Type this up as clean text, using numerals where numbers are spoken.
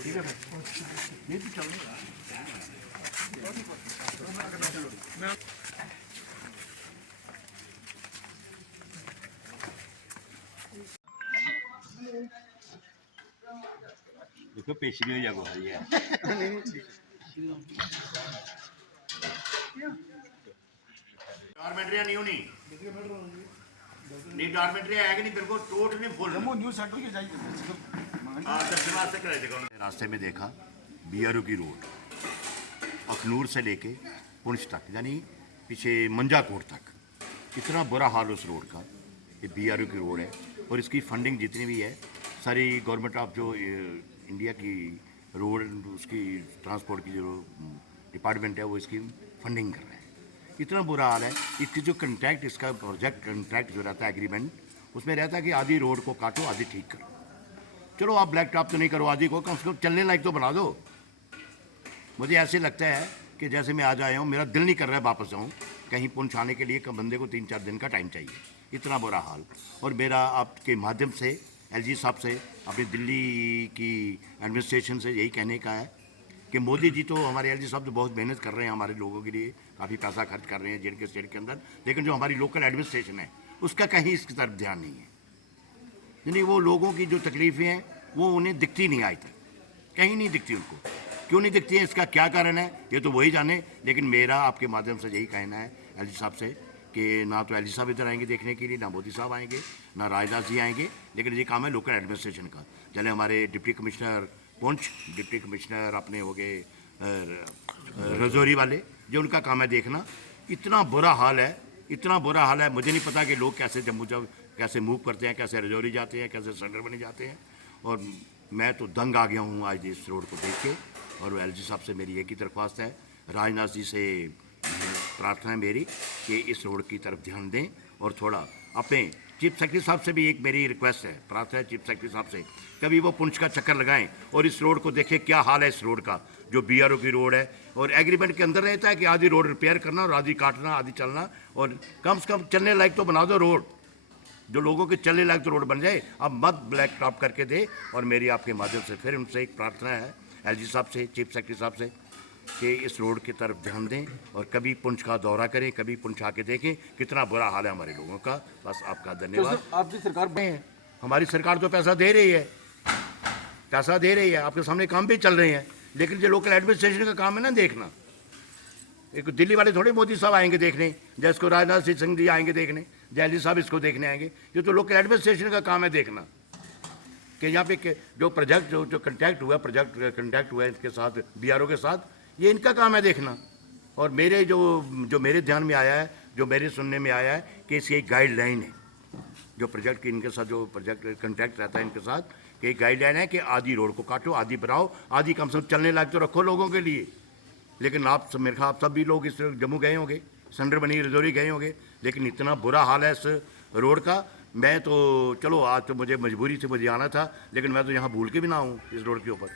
ठीक है सर, ये तो चल रहा है। देखो पेशरी हो जाएगा भाई है। डॉर्मेंट्री नहीं होनी, नहीं डॉर्मेंट्री है कि नहीं, बिल्कुल टोटली फुल। न्यू सेंटर की जाइए। हाँ सर, से कराए रास्ते में देखा बीआरओ की रोड अखनूर से लेके पुंछ तक, यानी पीछे मंजाकोट तक, इतना बुरा हाल उस रोड का। ये बीआरओ की रोड है और इसकी फंडिंग जितनी भी है सारी गवर्नमेंट ऑफ जो इंडिया की रोड उसकी ट्रांसपोर्ट की जो डिपार्टमेंट है वो इसकी फंडिंग कर रहा है। इतना बुरा हाल है। इसकी जो कंट्रैक्ट, इसका प्रोजेक्ट कंट्रैक्ट जो रहता है एग्रीमेंट, उसमें रहता है कि आधी रोड को काटो आधी ठीक करो। चलो आप ब्लैक टॉप तो नहीं करो, आधी को कम से कम चलने लायक तो बना दो। मुझे ऐसे लगता है कि जैसे मैं आज आया हूँ, मेरा दिल नहीं कर रहा है वापस आऊँ। कहीं पुंछ आने के लिए बंदे को 3-4 दिन का टाइम चाहिए, इतना बुरा हाल। और मेरा आपके माध्यम से एलजी साहब से, अपनी दिल्ली की एडमिनिस्ट्रेशन से यही कहने का है कि मोदी जी तो, हमारे एलजी साहब तो बहुत मेहनत कर रहे हैं हमारे लोगों के लिए, काफ़ी पैसा खर्च कर रहे हैं जिनके स्टेट के अंदर, लेकिन जो हमारी लोकल एडमिनिस्ट्रेशन है उसका कहीं इसकी तरफ ध्यान नहीं है। यानी वो लोगों की जो तकलीफ़ें हैं वो उन्हें दिखती नहीं आज तक, कहीं नहीं दिखती उनको। क्यों नहीं दिखती है, इसका क्या कारण है, ये तो वही जाने। लेकिन मेरा आपके माध्यम से यही कहना है एलजी साहब से कि ना तो एलजी साहब इधर आएंगे देखने के लिए, ना मोदी साहब आएंगे, ना राजनाथ जी आएंगे, लेकिन ये काम है लोकल एडमिनिस्ट्रेशन का। चले हमारे deputy commissioner Poonch, deputy commissioner अपने हो गए रजौरी वाले, जो उनका काम है देखना। इतना बुरा हाल है, इतना बुरा हाल है। मुझे नहीं पता कि लोग कैसे जम्मू जब कैसे मूव करते हैं, कैसे रजौरी जाते हैं, कैसे सेंटर बने जाते हैं। और मैं तो दंग आ गया हूँ आज इस रोड को देख के। और एलजी साहब से मेरी एक ही दरख्वास्त है, राजनाथ जी से प्रार्थना है मेरी कि इस रोड की तरफ ध्यान दें। और थोड़ा अपने चीफ सेक्रेटरी साहब से भी एक मेरी रिक्वेस्ट है, प्रार्थना है चीफ सेक्रेटरी साहब से, कभी वो पुंछ का चक्कर लगाएं और इस रोड को देखें क्या हाल है इस रोड का, जो बीआरओ की रोड है। और एग्रीमेंट के अंदर रहता है कि आधी रोड रिपेयर करना और आधी काटना, आधी चलना, और कम से कम चलने लायक तो बना दो रोड, जो लोगों के चलने लायक तो रोड बन जाए। अब मत ब्लैक टॉप करके दे। और मेरी आपके माध्यम से फिर उनसे एक प्रार्थना है एलजी साहब से, चीफ सेक्रेटरी साहब से, कि इस रोड की तरफ ध्यान दें और कभी पुंछ का दौरा करें, कभी पुंछ आके देखें कितना बुरा हाल है हमारे लोगों का। बस आपका धन्यवाद। तो आपकी सरकार में, हमारी सरकार तो पैसा दे रही है, पैसा दे रही है, आपके सामने काम भी चल रहे हैं, लेकिन जो लोकल एडमिनिस्ट्रेशन का काम है ना देखना। एक दिल्ली वाले थोड़े मोदी साहब आएंगे देखने, जैसे इसको राजनाथ सिंह जी आएंगे देखने, जयली साहब इसको देखने आएंगे। ये तो लोकल एडमिनिस्ट्रेशन का काम है देखना कि यहाँ पे जो प्रोजेक्ट जो कंट्रैक्ट हुआ, प्रोजेक्ट कंट्रैक्ट हुआ है इसके साथ, बीआरओ के साथ, ये इनका काम है देखना। और मेरे जो मेरे ध्यान में आया है, जो मेरे सुनने में आया है कि इसकी एक गाइडलाइन है, जो प्रोजेक्ट की इनके साथ जो प्रोजेक्ट कंट्रैक्ट रहता है इनके साथ, कि एक गाइडलाइन है कि आधी रोड को काटो, आधी बनाओ, आधी कम से कम चलने लायक तो रखो लोगों के लिए। लेकिन आप सब, मेरे ख्याल आप सब भी लोग इस जम्मू गए होंगे, संडर बनी रजौरी गए होंगे, लेकिन इतना बुरा हाल है इस रोड का। मैं तो चलो आज तो मुझे मजबूरी से मुझे आना था, लेकिन मैं तो यहाँ भूल के भी ना हूँ इस रोड के ऊपर।